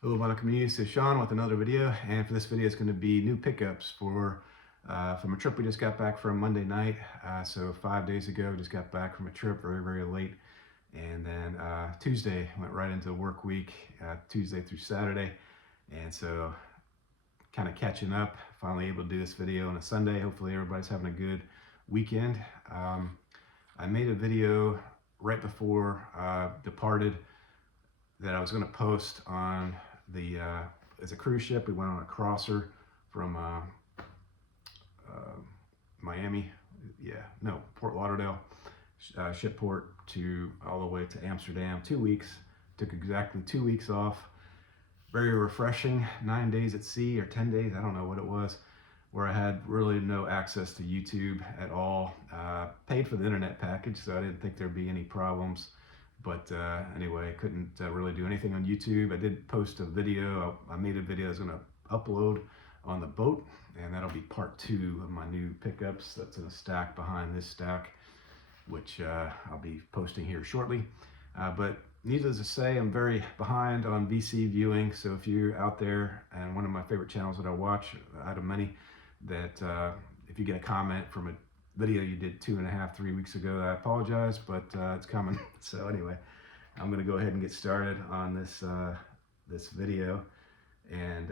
Hello, Vinyl community. This is Sean with another video, and for this video, it's going to be new pickups for from a trip we just got back from Monday night. So 5 days ago, just got back from a trip very late, and then Tuesday went right into the work week, Tuesday through Saturday, and so kind of catching up. Finally able to do this video on a Sunday. Hopefully, everybody's having a good weekend. I made a video right before departed that I was going to post on the it's a cruise ship. We went on a crosser from Miami, Port Lauderdale Shipport to all the way to Amsterdam. 2 weeks. Took exactly 2 weeks off. Very refreshing. 9 days at sea, or 10 days, I don't know what it was, where I had really no access to YouTube at all. Paid for the internet package, so I didn't think there'd be any problems. But anyway, I couldn't really do anything on YouTube. I did post a video. I made a video I was going to upload on the boat, and that'll be part 2 of my new pickups. That's in a stack behind this stack, which I'll be posting here shortly. But needless to say, I'm very behind on VC viewing. So if you're out there, and one of my favorite channels that I watch out of many, that if you get a comment from a video you did 2.5, 3 weeks ago, I apologize, but it's coming. So anyway, I'm going to go ahead and get started on this this video. And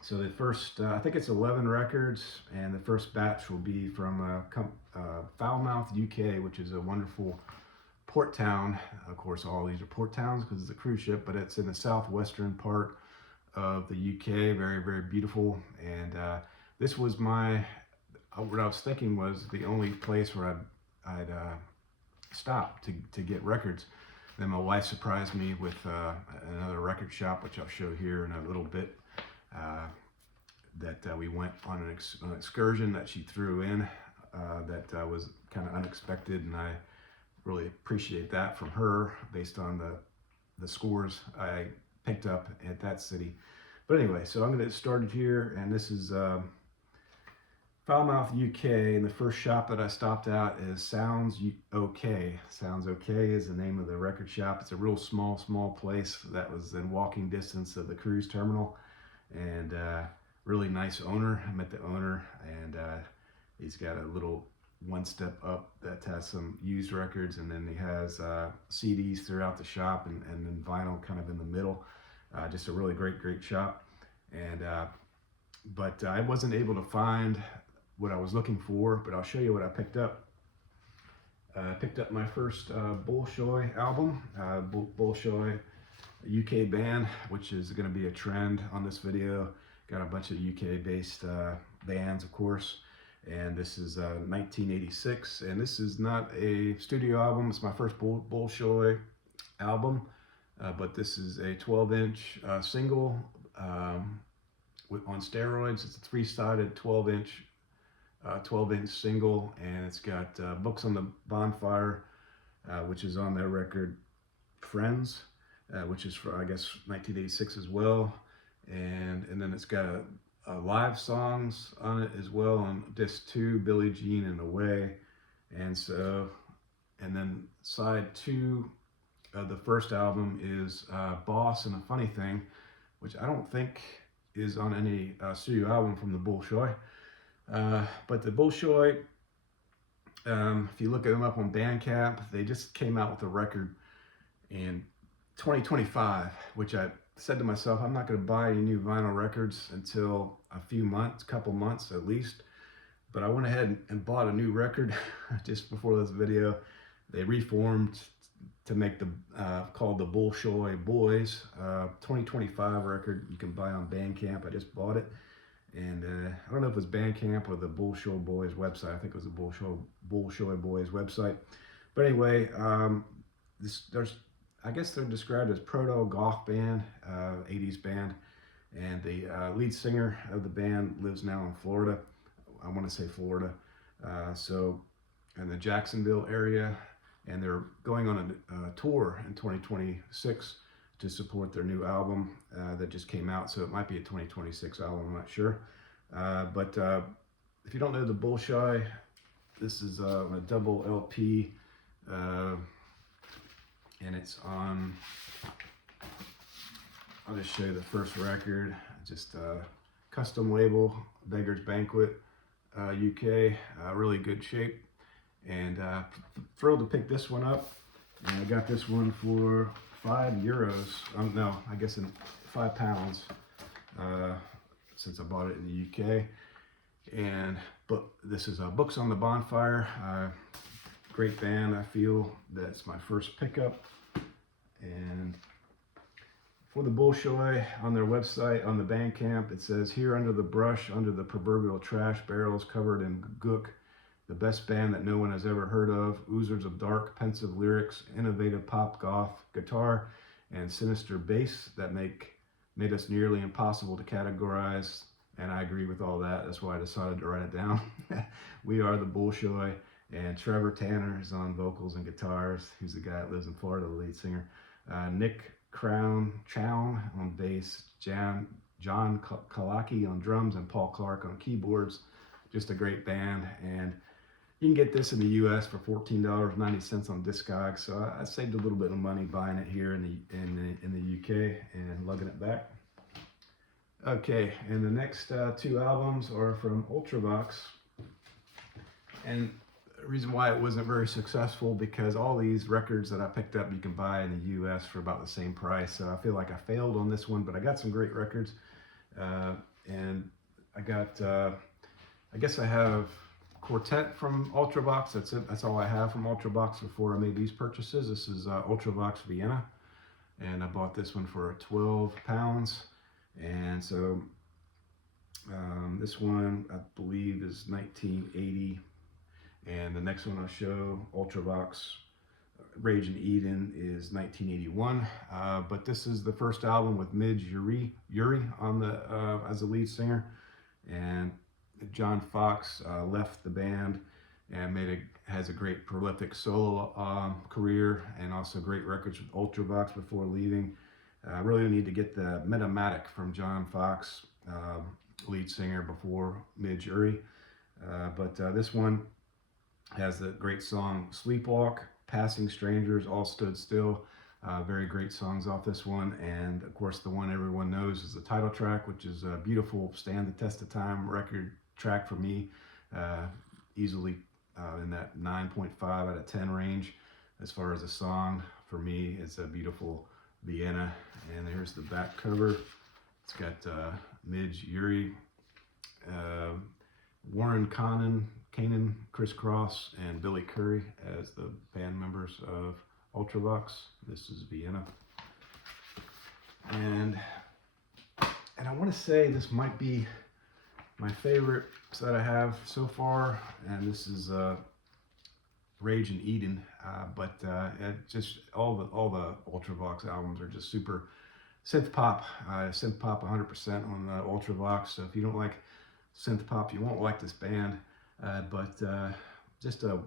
so the first, I think it's 11 records, and the first batch will be from Falmouth, UK, which is a wonderful port town. Of course, all these are port towns because it's a cruise ship, but it's in the southwestern part of the UK. Very beautiful. And this was what I was thinking was the only place where I'd stop to get records. Then my wife surprised me with another record shop, which I'll show here in a little bit, that we went on an excursion that she threw in that was kind of unexpected, and I really appreciate that from her based on the scores I picked up at that city. But anyway, so I'm going to get started here, and this is Falmouth, UK, and the first shop that I stopped at is Sounds OK. Sounds OK is the name of the record shop. It's a real small place that was in walking distance of the cruise terminal, and really nice owner. I met the owner, and he's got a little one step up that has some used records, and then he has CDs throughout the shop, and then vinyl kind of in the middle. Just a really great shop. And but I wasn't able to find what I was looking for, but I'll show you what I picked up. I picked up my first Bolshoi album, Bolshoi, UK band, which is going to be a trend on this video. Got a bunch of UK based bands, of course, and this is 1986, and this is not a studio album. It's my first Bolshoi album, but this is a 12-inch single on steroids. It's a 3-sided 12-inch single, and it's got Books on the Bonfire, which is on their record Friends, which is for, I guess, 1986 as well, and then it's got live songs on it as well on disc 2, Billie Jean and Away. And then side 2 of the first album is Boss and a Funny Thing, which I don't think is on any studio album from the Bolshoi. But the Bolshoi, if you look them up on Bandcamp, they just came out with a record in 2025, which I said to myself, I'm not going to buy any new vinyl records until couple months at least. But I went ahead and bought a new record just before this video. They reformed to make the called the Bolshoi Boys 2025 record. You can buy on Bandcamp. I just bought it. And I don't know if it was Bandcamp or the Bolshoi Boys website. I think it was the Bolshoi Boys website. But anyway, I guess they're described as proto-goth band, 80s band. And the lead singer of the band lives now in Florida. I want to say Florida. So in the Jacksonville area. And they're going on a tour in 2026 to support their new album that just came out. So it might be a 2026 album, I'm not sure. But if you don't know the Bolshoi, this is a double LP, and it's on I'll just show you the first record, just custom label, Beggar's Banquet, UK, really good shape, and thrilled to pick this one up. And I got this one for €5. No, I guess in £5, since I bought it in the UK. But this is Books on the Bonfire. Great band. I feel that's my first pickup. And for the Bolshoi, on their website, on the Bandcamp, it says, "Here under the brush, under the proverbial trash barrels covered in gook, the best band that no one has ever heard of, oozers of dark, pensive lyrics, innovative pop goth guitar, and sinister bass that made us nearly impossible to categorize." And I agree with all that. That's why I decided to write it down. We are the Bolshoi, and Trevor Tanner is on vocals and guitars. He's the guy that lives in Florida, the lead singer. Nick Chown on bass, John Kalaki on drums, and Paul Clark on keyboards. Just a great band, and you can get this in the U.S. for $14.90 on Discogs. So I saved a little bit of money buying it here in the UK and lugging it back. Okay, and the next two albums are from Ultravox, and the reason why it wasn't very successful, because all these records that I picked up you can buy in the US for about the same price. So I feel like I failed on this one, but I got some great records, and I got I guess I have Quartet from Ultravox. That's it. That's all I have from Ultravox before I made these purchases. This is Ultravox Vienna, and I bought this one for £12. And so this one I believe is 1980. And the next one I'll show, Ultravox Rage and Eden, is 1981. But this is the first album with Midge Uri on the as the lead singer. And John Fox left the band and has a great prolific solo career, and also great records with Ultravox before leaving. I really need to get the Metamatic from John Fox, lead singer, before Midge Uri. But this one has the great song Sleepwalk, Passing Strangers, All Stood Still. Very great songs off this one. And of course the one everyone knows is the title track, which is a beautiful, stand the test of time record track for me. Easily in that 9.5 out of 10 range as far as a song. For me, it's a beautiful Vienna. And here's the back cover. It's got Midge Uri, Warren Kanan, Chris Cross, and Billy Currie as the band members of Ultravox. This is Vienna. And I want to say this might be my favorite that I have so far, and this is Rage and Eden. But just all the Ultravox albums are just super synth pop 100% on the Ultravox. So if you don't like synth pop, you won't like this band. But just a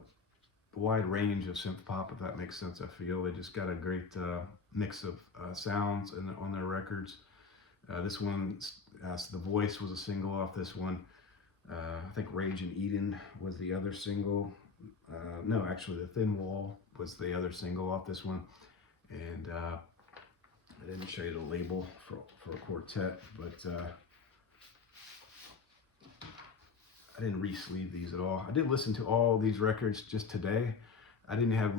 wide range of synth pop, if that makes sense. I feel they just got a great mix of sounds on their records. This one, The Voice was a single off this one. I think Rage and Eden was the other single. No, actually The Thin Wall was the other single off this one. And I didn't show you the label for a Quartet, but I didn't re-sleeve these at all. I did listen to all these records just today. I didn't have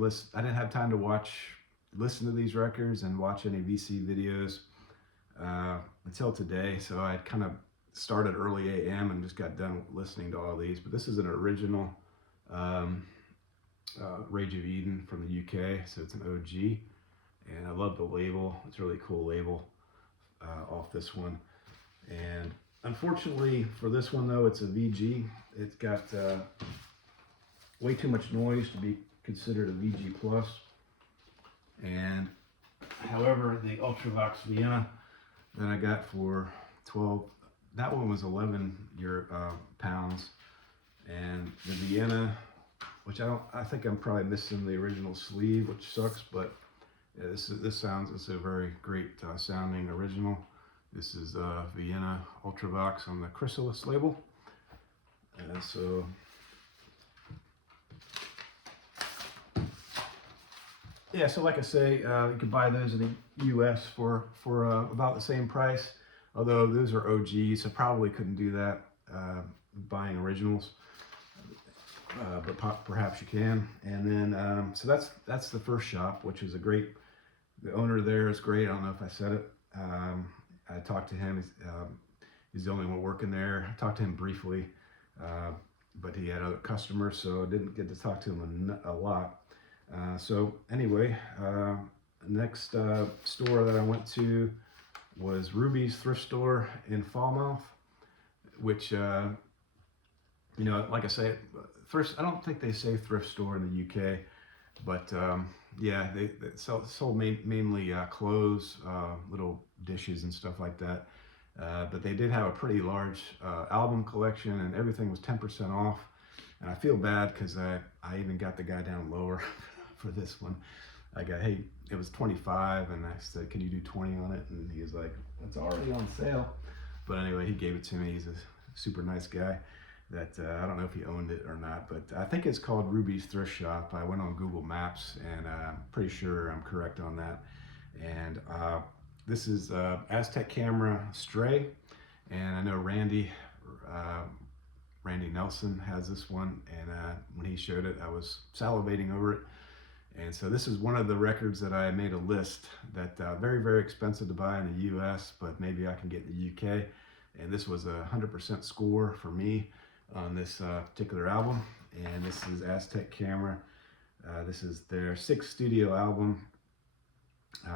time to listen to these records and watch any VC videos until today. So I kind of started early AM and just got done listening to all these. But this is an original Rage of Eden from the UK, so it's an OG. And I love the label. It's a really cool label off this one. And unfortunately for this one though, it's a VG. It's got way too much noise to be considered a VG plus. And however, the Ultravox Vienna that I got for 12, that one was 11 pounds. And the Vienna, which I think I'm probably missing the original sleeve, which sucks, but yeah, it's a very great sounding original. This is Vienna Ultravox on the Chrysalis label. So Yeah, so like I say, you can buy those in the U.S. for about the same price. Although those are OGs, so probably couldn't do that buying originals. But perhaps you can. And then so that's the first shop, which is a great. The owner there is great. I don't know if I said it. I talked to him. He's the only one working there. I talked to him briefly, but he had other customers, so I didn't get to talk to him a lot. So anyway, next store that I went to was Ruby's thrift store in Falmouth, which like I say, thrift. I don't think they say thrift store in the UK, but yeah, they sold mainly clothes, little dishes and stuff like that. But they did have a pretty large album collection, and everything was 10% off. And I feel bad because I even got the guy down lower for this one. I got, hey, it was 25, and I said, can you do 20 on it? And he was like, it's already on sale. But anyway, he gave it to me. He's a super nice guy. That I don't know if he owned it or not, but I think it's called Ruby's Thrift Shop. I went on Google Maps, and I'm pretty sure I'm correct on that. And this is Aztec Camera Stray, and I know Randy Nelson has this one, and when he showed it, I was salivating over it. And so this is one of the records that I made a list that very, very expensive to buy in the U.S., but maybe I can get in the U.K. And this was a 100% score for me on this particular album. And this is Aztec Camera. This is their 6th studio album.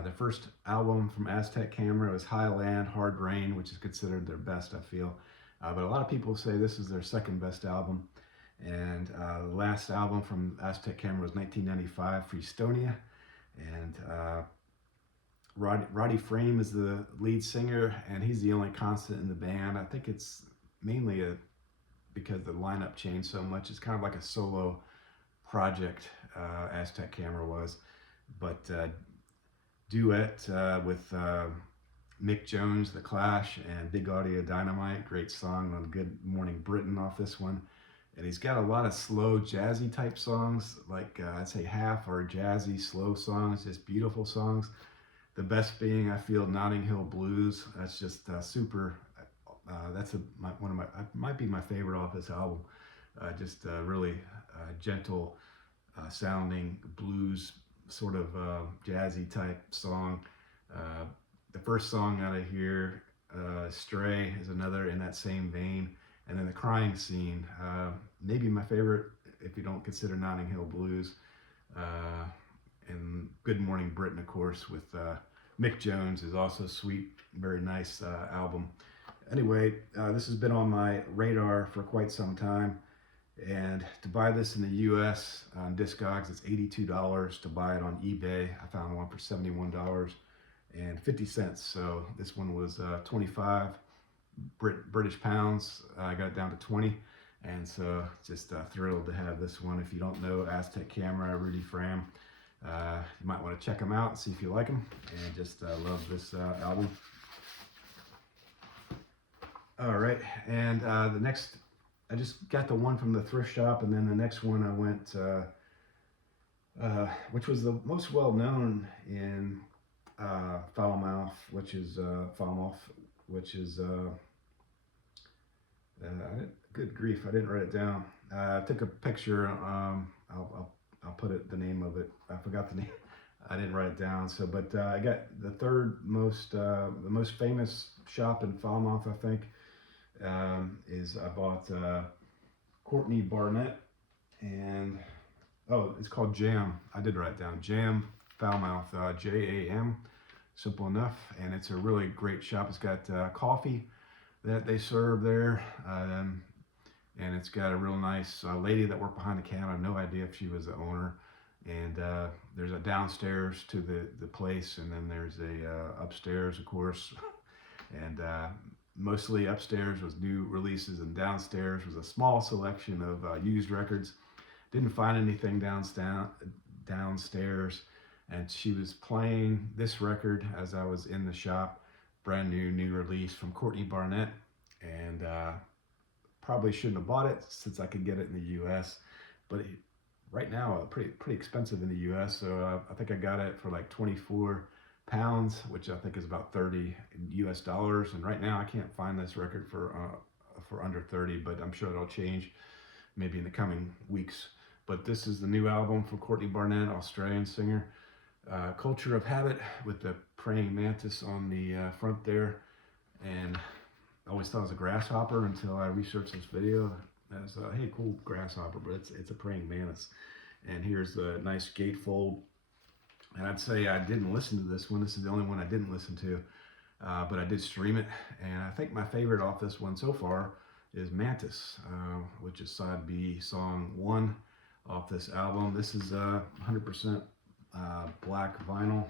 The first album from Aztec Camera was Highland Hard Rain, which is considered their best, I feel. But a lot of people say this is their second best album. And the last album from Aztec Camera was 1995, Freestonia. And Roddy Frame is the lead singer, and he's the only constant in the band. I think it's mainly because the lineup changed so much. It's kind of like a solo project, Aztec Camera was. But duet with Mick Jones, The Clash, and Big Audio Dynamite. Great song on Good Morning Britain off this one. And he's got a lot of slow jazzy type songs, like I'd say half are jazzy, slow songs, just beautiful songs. The best being, I feel, Notting Hill Blues. That's just super. That's one of my, might be my favorite off this album. Just really gentle sounding blues, sort of jazzy type song. The first song out of here, Stray, is another in that same vein. And then the crying scene, maybe my favorite if you don't consider Notting Hill Blues. And Good Morning Britain, of course, with Mick Jones is also sweet, very nice album. Anyway, this has been on my radar for quite some time. And to buy this in the US on Discogs, it's $82. To buy it on eBay, I found one for $71.50. So this one was 25 British pounds. I got it down to 20, and so just thrilled to have this one. If you don't know Aztec Camera, Rudy Fram, you might want to check them out and see if you like them, and just love this album. All right, and the next, I just got the one from the thrift shop, and then the next one I went, which was the most well known in Falmouth, which is good grief, I didn't write it down. I took a picture. I'll put it, the name of it. I forgot the name. I didn't write it down. So, but I got the third most, the most famous shop in Falmouth, I think, is I bought Courtney Barnett, and it's called Jam. I did write it down. Jam Falmouth, JAM, simple enough, and it's a really great shop. It's got coffee that they serve there, and it's got a real nice lady that worked behind the counter. I have no idea if she was the owner. And there's a downstairs to the place, and then there's a upstairs, of course. And mostly upstairs was new releases, and downstairs was a small selection of used records. Didn't find anything downstairs, and she was playing this record as I was in the shop. Brand new release from Courtney Barnett, and probably shouldn't have bought it since I could get it in the US, but right now pretty expensive in the U.S. So I think I got it for like 24 pounds, which I think is about 30 US dollars. And right now I can't find this record for under 30, but I'm sure it'll change maybe in the coming weeks. But this is the new album from Courtney Barnett, Australian singer. Culture of Habit, with the praying mantis on the front there. And I always thought it was a grasshopper until I researched this video. As hey, cool grasshopper, but it's a praying mantis. And here's the nice gatefold. And I'd say I didn't listen to this one. This is the only one I didn't listen to, but I did stream it. And I think my favorite off this one so far is Mantis, which is side B, song 1 off this album. This is 100% black vinyl,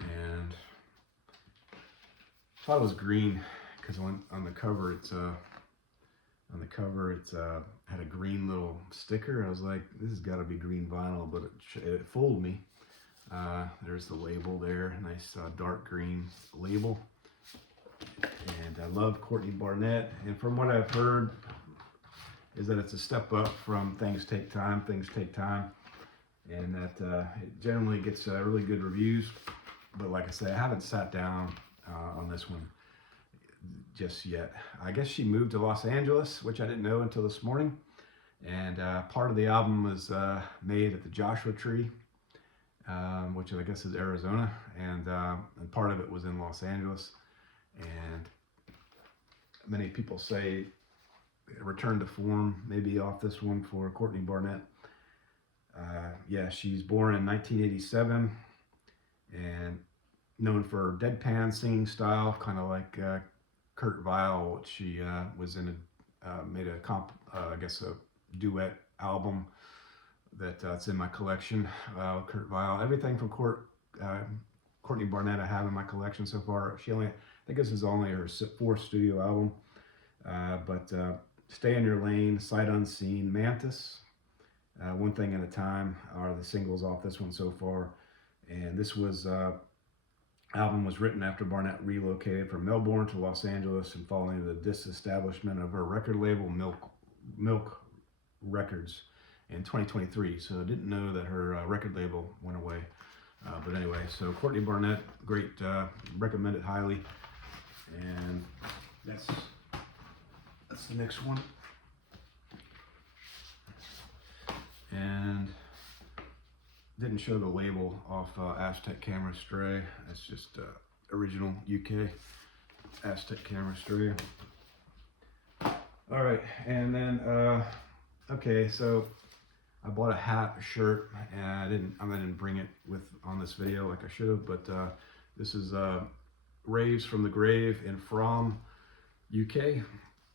and I thought it was green because on the cover it's had a green little sticker. I was like, this has got to be green vinyl, but it fooled me. There's the label there, nice dark green label. And I love Courtney Barnett, and from what I've heard is that it's a step up from Things Take Time, and that it generally gets really good reviews. But like I say, I haven't sat down on this one just yet. I guess she moved to Los Angeles, which I didn't know until this morning. And part of the album was made at the Joshua Tree, which I guess is Arizona, and part of it was in Los Angeles. And many people say return to form maybe off this one for Courtney Barnett. Yeah, she's born in 1987 and known for her deadpan singing style, kind of like Kurt Weill, which she was in made a I guess a duet album that's in my collection. Kurt Weill, everything from Courtney Barnett I have in my collection so far. I think this is only her 4th studio album, but Stay in Your Lane, Sight Unseen, Mantis, One Thing at a Time are the singles off this one so far. And this album was written after Barnett relocated from Melbourne to Los Angeles and following the disestablishment of her record label, Milk Records, in 2023. So I didn't know that her record label went away. But anyway, so Courtney Barnett, great, recommend it highly. And that's the next one. And didn't show the label off Aztec Camera Stray. That's just original UK Aztec Camera Stray. All right, and then okay, so I bought a hat, a shirt, and I didn't bring it on this video like I should have. But this is Raves from the Grave in From, UK.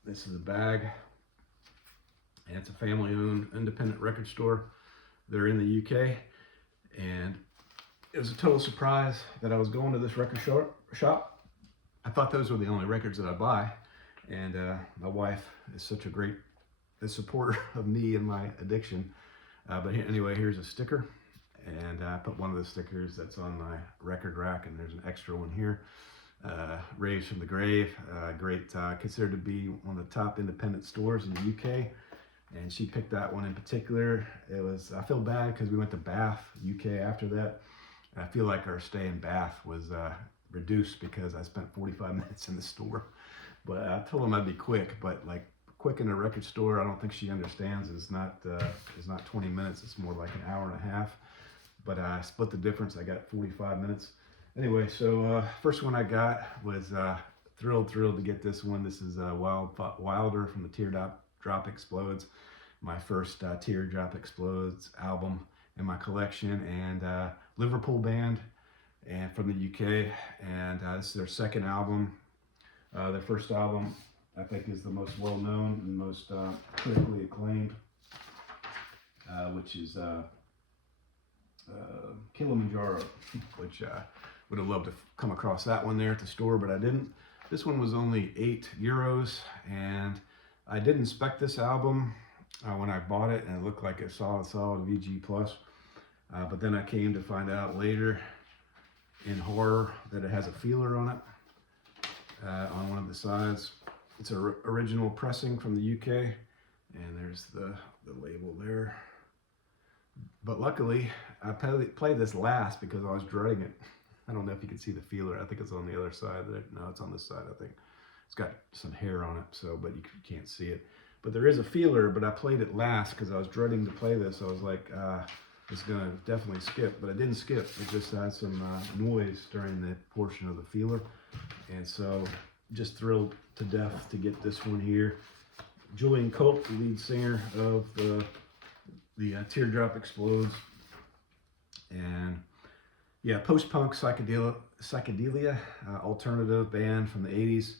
This is a bag, and it's a family-owned independent record store. They're in the UK, and it was a total surprise that I was going to this record shop. I thought those were the only records that I buy, and my wife is such a great supporter of me and my addiction. But anyway, here's a sticker, and I put one of the stickers that's on my record rack, and there's an extra one here. Raves from the Grave, great, considered to be one of the top independent stores in the UK, and she picked that one in particular. I feel bad because we went to Bath, UK after that. And I feel like our stay in Bath was reduced because I spent 45 minutes in the store. But I told them I'd be quick, but like quick in a record store, I don't think she understands, is not 20 minutes, it's more like an hour and a half. But I split the difference, I got 45 minutes. Anyway, so first one I got was thrilled to get this one. This is Wilder from the Teardrop Explodes, my first Teardrop Explodes album in my collection, and Liverpool band, and from the UK, and this is their second album. Their first album, I think, is the most well-known and most critically acclaimed, which is Kilimanjaro, which would have loved to come across that one there at the store, but I didn't. This one was only €8, and I did inspect this album when I bought it, and it looked like a solid VG+. But then I came to find out later in horror that it has a feeler on it, on one of the sides. It's an original pressing from the UK, And there's the label there. But luckily, I played this last because I was dreading it. I don't know if you can see the feeler. I think it's on the other side. No, it's on this side, I think. It's got some hair on it, so but you can't see it. But there is a feeler, but I played it last because I was dreading to play this. I was like, it's going to definitely skip. But it didn't skip. It just had some noise during the portion of the feeler. And so just thrilled to death to get this one here. Julian Cope, the lead singer of the Teardrop Explodes. And yeah, post-punk psychedelia alternative band from the 80s.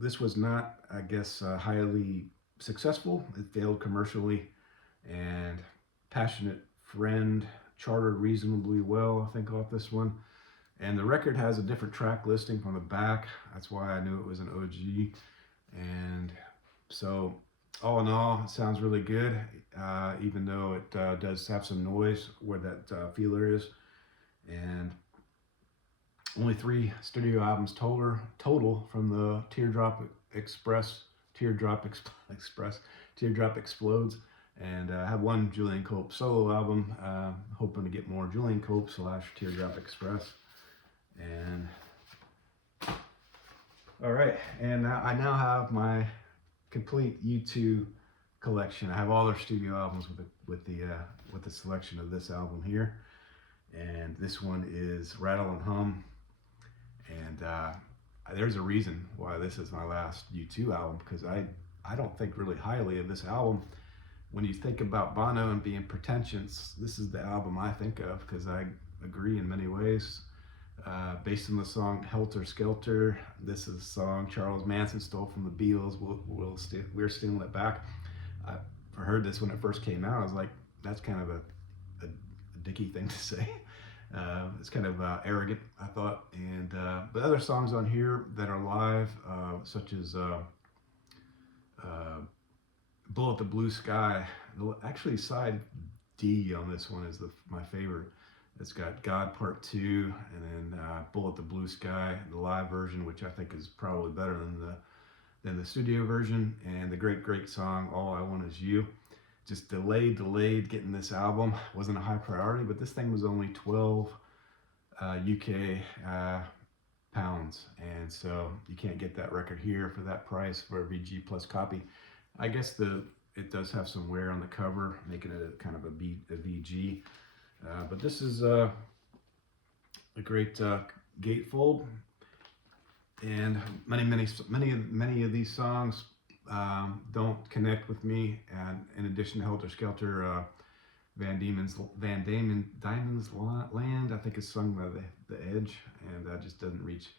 This was not, I guess, highly successful. It failed commercially, and Passionate Friend charted reasonably well, I think, off this one. And the record has a different track listing from the back. That's why I knew it was an OG. And so, all in all, it sounds really good, even though it does have some noise where that feeler is. And only 3 studio albums total from the Teardrop Explodes. And I have one Julian Cope solo album. Hoping to get more Julian Cope / Teardrop Express. And all right, and I now have my complete U2 collection. I have all their studio albums with the selection of this album here. And this one is Rattle and Hum. And there's a reason why this is my last U2 album, because I don't think really highly of this album. When you think about Bono and being pretentious, this is the album I think of, because I agree in many ways. Based on the song Helter Skelter, this is a song Charles Manson stole from the Beatles. We're stealing it back. I heard this when it first came out. I was like, that's kind of a dicky thing to say. It's kind of arrogant, I thought. And the other songs on here that are live, such as Bullet the Blue Sky. Actually, side D on this one is my favorite. It's got God Part 2, and then Bullet the Blue Sky, the live version, which I think is probably better than the studio version, and the great song All I Want Is You. Just delayed getting this album. Wasn't a high priority, but this thing was only 12 UK pounds, and so you can't get that record here for that price for a VG Plus copy. I guess it does have some wear on the cover, making it kind of a VG. But this is a great gatefold, and many of these songs don't connect with me. And in addition to Helter Skelter, Van Diemen's Land, I think is sung by the Edge, and that just doesn't reach.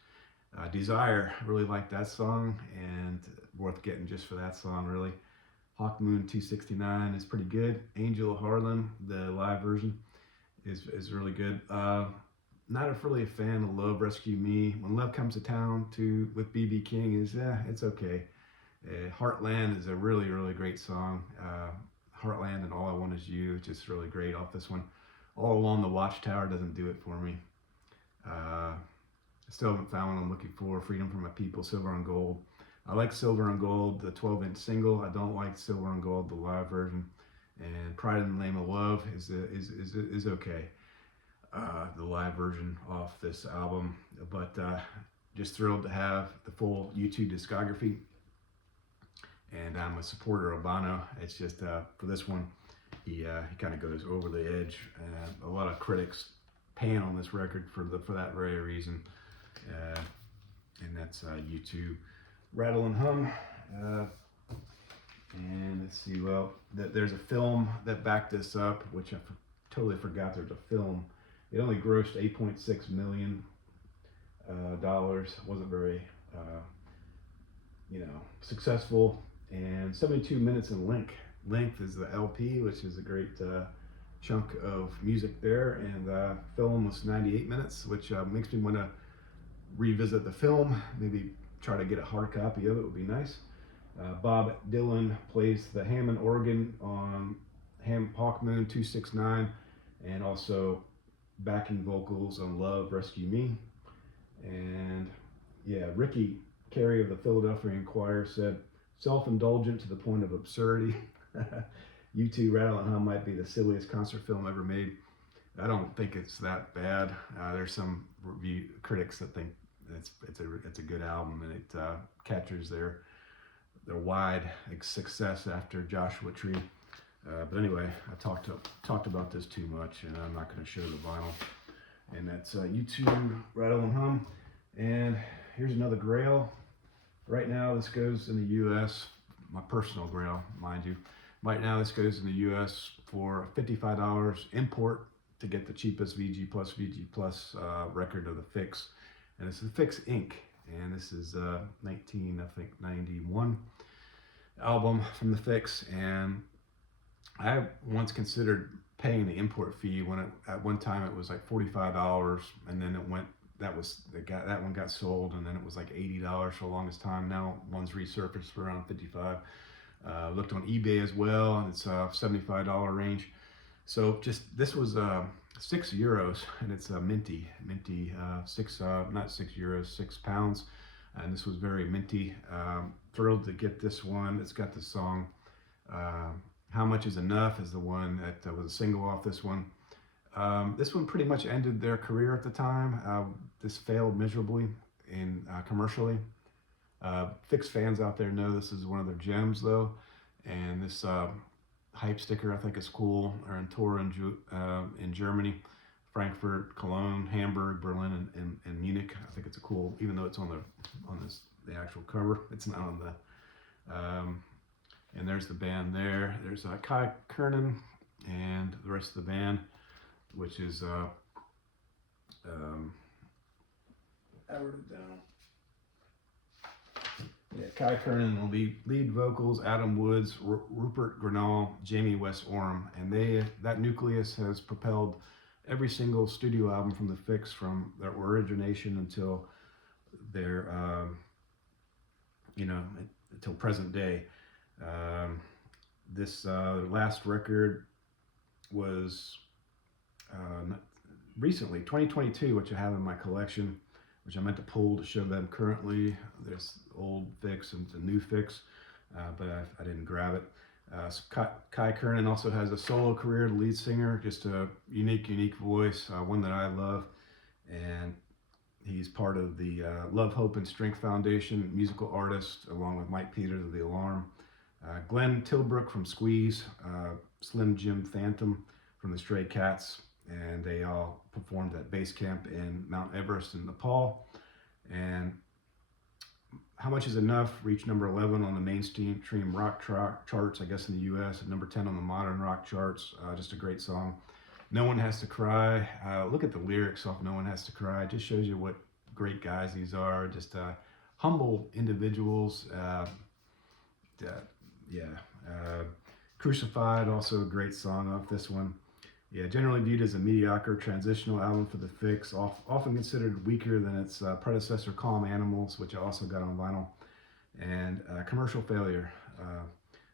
Desire, really like that song, and worth getting just for that song, really. Hawk Moon 269 is pretty good. Angel of Harlem, the live version, is really good. Not really a fan of Love Rescue Me. When Love Comes to Town with B.B. King it's okay. Heartland is a really great song. Heartland and All I Want Is You, just really great off this one. All Along the Watchtower doesn't do it for me. I still haven't found what I'm looking for. Freedom from My People, Silver and Gold. I like Silver and Gold, the 12-inch single. I don't like Silver and Gold, the live version. And Pride in the Name of Love is okay. The live version off this album, but just thrilled to have the full U2 discography. And I'm a supporter of Bono. It's just for this one, he kind of goes over the edge. A lot of critics pan on this record for that very reason. And that's U2, Rattle and Hum. And let's see, well, there's a film that backed this up, which I totally forgot there's a film. It only grossed $8.6 million. Wasn't very, successful. And 72 minutes in length is the LP, which is a great chunk of music there. And the film was 98 minutes, which makes me want to revisit the film. Maybe try to get a hard copy of it would be nice. Bob Dylan plays the Hammond organ on Hawk Moon 269, and also backing vocals on Love Rescue Me. And yeah, Ricky Carey of the Philadelphia Inquirer said self-indulgent to the point of absurdity. U2 Rattle and Hum might be the silliest concert film ever made. I don't think it's that bad. There's some review critics that think it's a good album, and it captures their wide success after Joshua Tree. But anyway, I talked about this too much, and I'm not going to show the vinyl. And that's U2 Rattle and Hum. And here's another Grail. Right now, this goes in the U.S. My personal Grail, mind you. Right now, this goes in the U.S. for $55 import to get the cheapest VG Plus record of the Fix, and it's the Fix Inc. And this is 1991 album from the Fix. And I once considered paying the import fee when at one time it was like $45, and then it went. That one got sold, and then it was like $80 for the longest time. Now one's resurfaced for around $55. Looked on eBay as well, and it's $75 range. So this was €6, and it's a minty six, not €6, £6, and this was very minty. Thrilled to get this one. It's got the song "How Much Is Enough" is the one that was a single off this one. This one pretty much ended their career at the time. This failed miserably commercially. Fix fans out there know this is one of their gems, though. And this hype sticker I think is cool. Or in tour in Germany, Frankfurt, Cologne, Hamburg, Berlin, and Munich. I think it's a cool, even though it's on the actual cover, it's not on the. And there's the band there. There's Kai Kernan and the rest of the band, which is I wrote it down. Yeah, Kai Kernan will be lead vocals, Adam Woods, Rupert Grenall, Jamie West Oram, and that nucleus has propelled every single studio album from the Fix from their origination until their until present day. This last record was recently 2022, which I have in my collection, which I meant to pull to show them currently. There's old Fix and the new Fix, but I didn't grab it. Kai Kernan also has a solo career, the lead singer, just a unique voice, one that I love, and he's part of the Love, Hope, and Strength Foundation, musical artist, along with Mike Peters of The Alarm, Glenn Tilbrook from Squeeze, Slim Jim Phantom from the Stray Cats, and they all performed at base camp in Mount Everest in Nepal. And How Much Is Enough reached number 11 on the mainstream rock charts, I guess in the US, and number 10 on the modern rock charts. Just a great song. No One Has to Cry. Look at the lyrics off No One Has to Cry. It just shows you what great guys these are. Just humble individuals. Crucified, also a great song off this one. Yeah, generally viewed as a mediocre transitional album for the Fix, often considered weaker than its predecessor, Calm Animals, which I also got on vinyl, and commercial failure.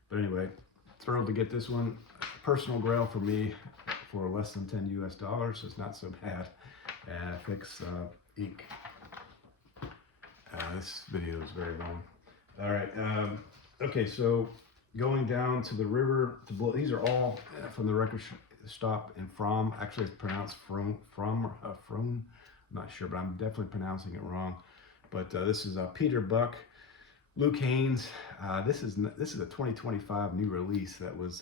But anyway, thrilled to get this one. Personal grail for me for less than $10 US, so it's not so bad. Fix Inc. This video is very long. All right. Okay, so going down to the river, these are all from the record stop in From. Actually, it's pronounced From. I'm not sure, but I'm definitely pronouncing it wrong. But this is Peter Buck, Luke Haynes. This is a 2025 new release. That was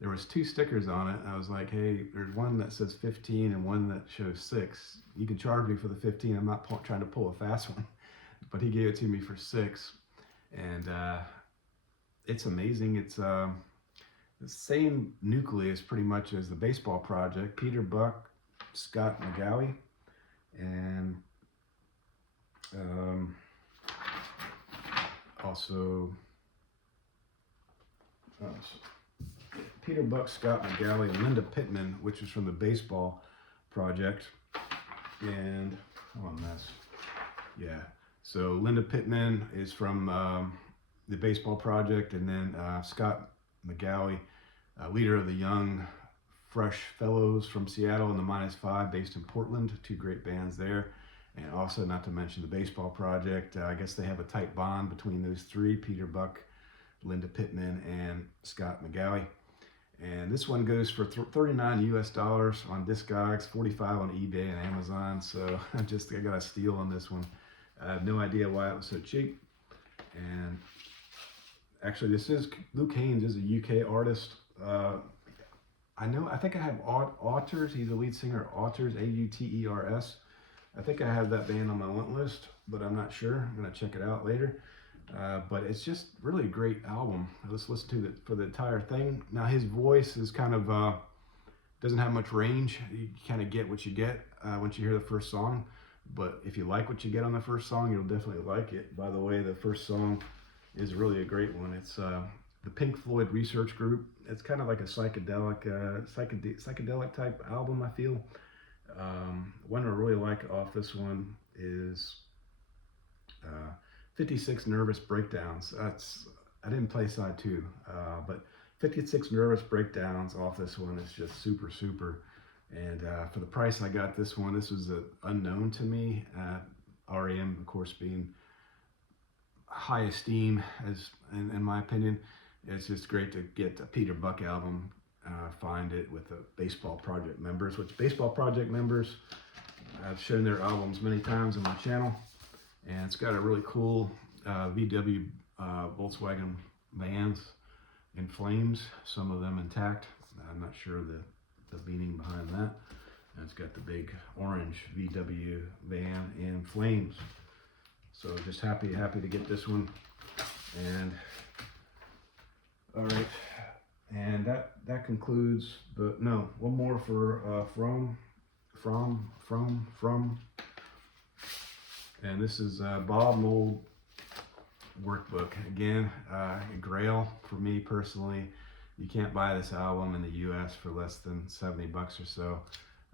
there was 2 stickers on it. I was like, hey, there's one that says 15 and one that shows 6. You can charge me for the 15. I'm not trying to pull a fast one, but he gave it to me for 6, and it's amazing. It's the same nucleus pretty much as the Baseball Project. Peter Buck, Scott McGowie, and also Peter Buck, Scott McGowie, and Linda Pittman, which is from the Baseball Project. And so Linda Pittman is from the Baseball Project, and then Scott McGowie, leader of the Young Fresh Fellows from Seattle and the -5, based in Portland. 2 great bands there. And also, not to mention the baseball project. I guess they have a tight bond between those three: Peter Buck, Linda Pittman, and Scott McGowie. And this one goes for $39 US on Discogs, 45 on eBay and Amazon. So I got a steal on this one. I have no idea why it was so cheap. And actually, Luke Haines is a UK artist. I think I have Auters. He's a lead singer of Auters, Auters. I think I have that band on my want list, but I'm not sure. I'm gonna check it out later. But it's just really a great album. Let's listen to it for the entire thing. Now his voice is kind of doesn't have much range. You kind of get what you get once you hear the first song. But if you like what you get on the first song, you'll definitely like it. By the way, the first song is really a great one. It's the Pink Floyd Research Group. It's kind of like a psychedelic type album, I feel. One I really like off this one is 56 Nervous Breakdowns. I didn't play side 2, but 56 Nervous Breakdowns off this one is just super. And for the price I got this one, this was unknown to me. REM, of course, being high esteem, as in my opinion. It's just great to get a Peter Buck album, find it with the Baseball Project members, which Baseball Project members, I've shown their albums many times on my channel. And it's got a really cool VW Volkswagen vans in flames, some of them intact. I'm not sure the meaning behind that. And it's got the big orange VW van in flames. So just happy to get this one. And all right, and that concludes one more for from. And this is Bob Mould workbook. Again, grail for me personally. You can't buy this album in the US for less than $70 or so.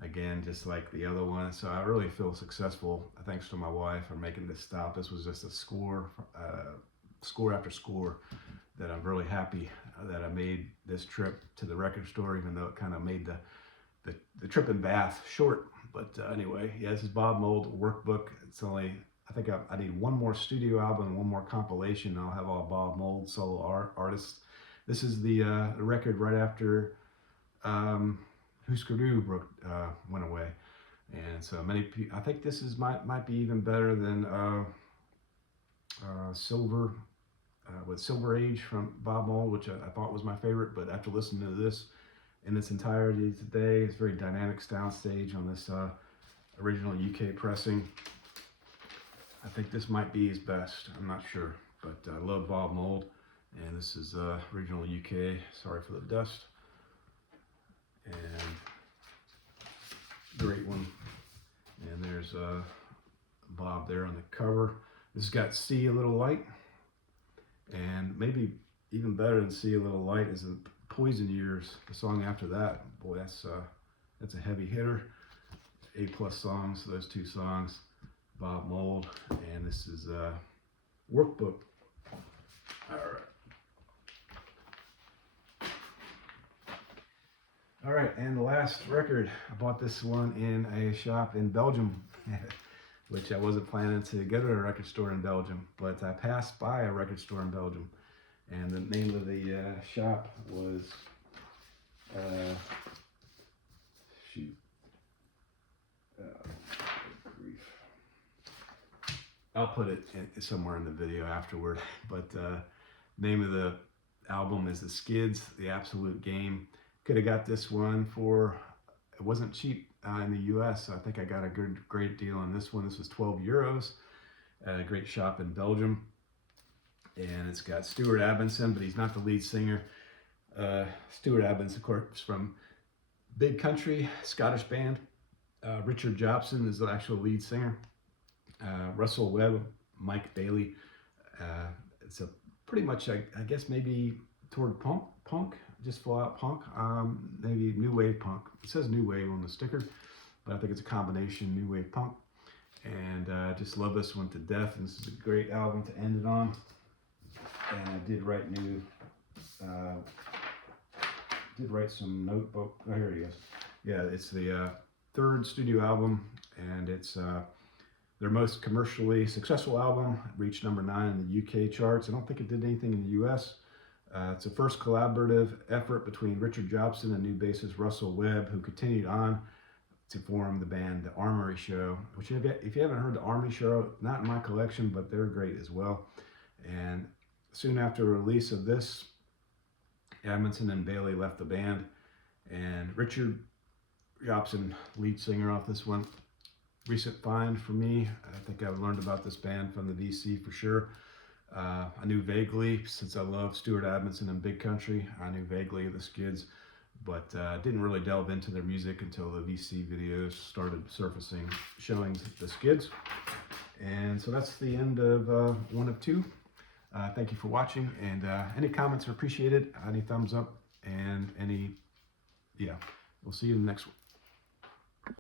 Again, just like the other one. So I really feel successful, thanks to my wife, for making this stop. This was just a score after score, that I'm really happy that I made this trip to the record store, even though it kind of made the trip in Bath short. But anyway, yeah, this is Bob Mould workbook. It's only, I think I need one more studio album and one more compilation. I'll have all Bob Mould solo artists. This is the record right after Husker Du went away. And so many people, I think this might be even better than Silver Age from Bob Mould, which I thought was my favorite. But after listening to this in its entirety today, it's a very dynamic soundstage on this original UK pressing. I think this might be his best. I'm not sure, but I love Bob Mould, and this is original UK. Sorry for the dust. And great one. And there's Bob there on the cover. This has got See a Little Light, and maybe even better than See a Little Light is the Poison Years, the song after that. Boy, that's a heavy hitter. A+ songs, those two songs. Bob Mould, and this is workbook. All right, and the last record, I bought this one in a shop in Belgium, which I wasn't planning to go to a record store in Belgium, but I passed by a record store in Belgium, and the name of the shop was, I'll put it somewhere in the video afterward, but name of the album is The Skids, The Absolute Game. Could have got this one for, it wasn't cheap in the US, so I think I got a great deal on this one. This was 12 euros at a great shop in Belgium. And it's got Stuart Abinson, but he's not the lead singer. Stuart Abinson, of course, from Big Country, Scottish band. Richard Jobson is the actual lead singer. Russell Webb, Mike Bailey. It's a pretty much, I guess, maybe toward punk, just full out punk, maybe new wave punk. It says new wave on the sticker, but I think it's a combination new wave punk. And I just love this one to death. And this is a great album to end it on. And I did write some notebook. Oh, here he is. Yeah, it's the third studio album, and it's their most commercially successful album, reached #9 in the UK charts. I don't think it did anything in the US. It's the first collaborative effort between Richard Jobson and new bassist Russell Webb, who continued on to form the band The Armory Show, which if you haven't heard The Armory Show, not in my collection, but they're great as well. And soon after the release of this, Edmondson and Bailey left the band, and Richard Jobson, lead singer off this one, recent find for me. I think I've learned about this band from the VC for sure. I knew vaguely, since I love Stuart Adamson and Big Country, I knew vaguely of the Skids, but didn't really delve into their music until the VC videos started surfacing, showing the Skids. And so that's the end of 1 of 2. Thank you for watching, and any comments are appreciated, any thumbs up, and we'll see you in the next one.